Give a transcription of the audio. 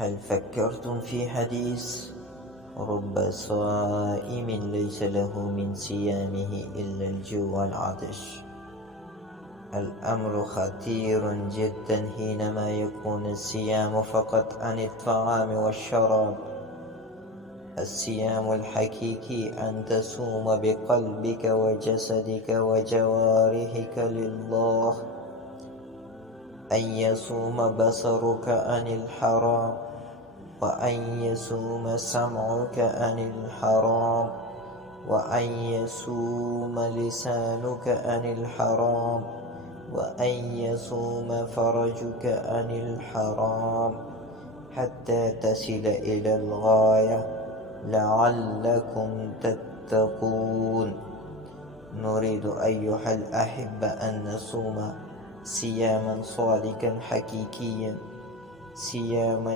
هل فكرتم في حديث رب صائم ليس له من صيامه إلا الجوع والعطش؟ الأمر خطير جدا حينما يكون الصيام فقط عن الطعام والشراب. الصيام الحقيقي أن تصوم بقلبك وجسدك وجوارحك لله، أن يصوم بصرك عن الحرام، وأن يصوم سمعك عن الحرام، وأن يصوم لسانك عن الحرام، وأن يصوم فرجك عن الحرام، حتى تصل إلى الغاية لعلكم تتقون. نريد أيها الأحبة أن نصوم صياما صادقا حقيقيا، صياما